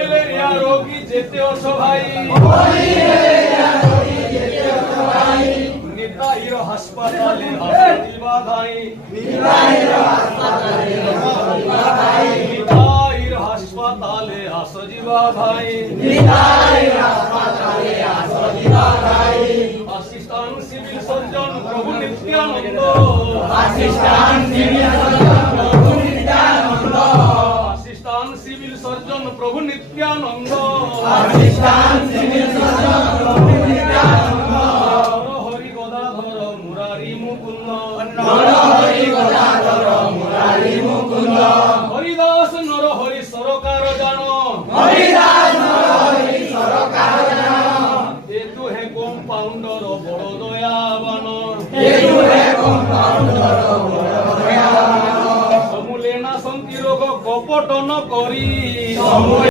malaria রোগী যেতে অসহায় নিতাইর হাসপাতালে আসতে বাধাই নিতাইর হাসপাতালে আসজিবা ভাই আসিস্ট্যান্ট সিভিল সার্জন প্রভু নিত্যানন্দ আসিস্ট্যান্ট সিভিল সার্জন প্রভু নিত্যানন্দ হরি গদাধর মুরারি মুকুন্দ হরিদাস নর হরি সরকার জানো এ দুহে কম্পাউন্ডর বড় দয়াবান সমূলে না সন্তি রোগ কপট ন করি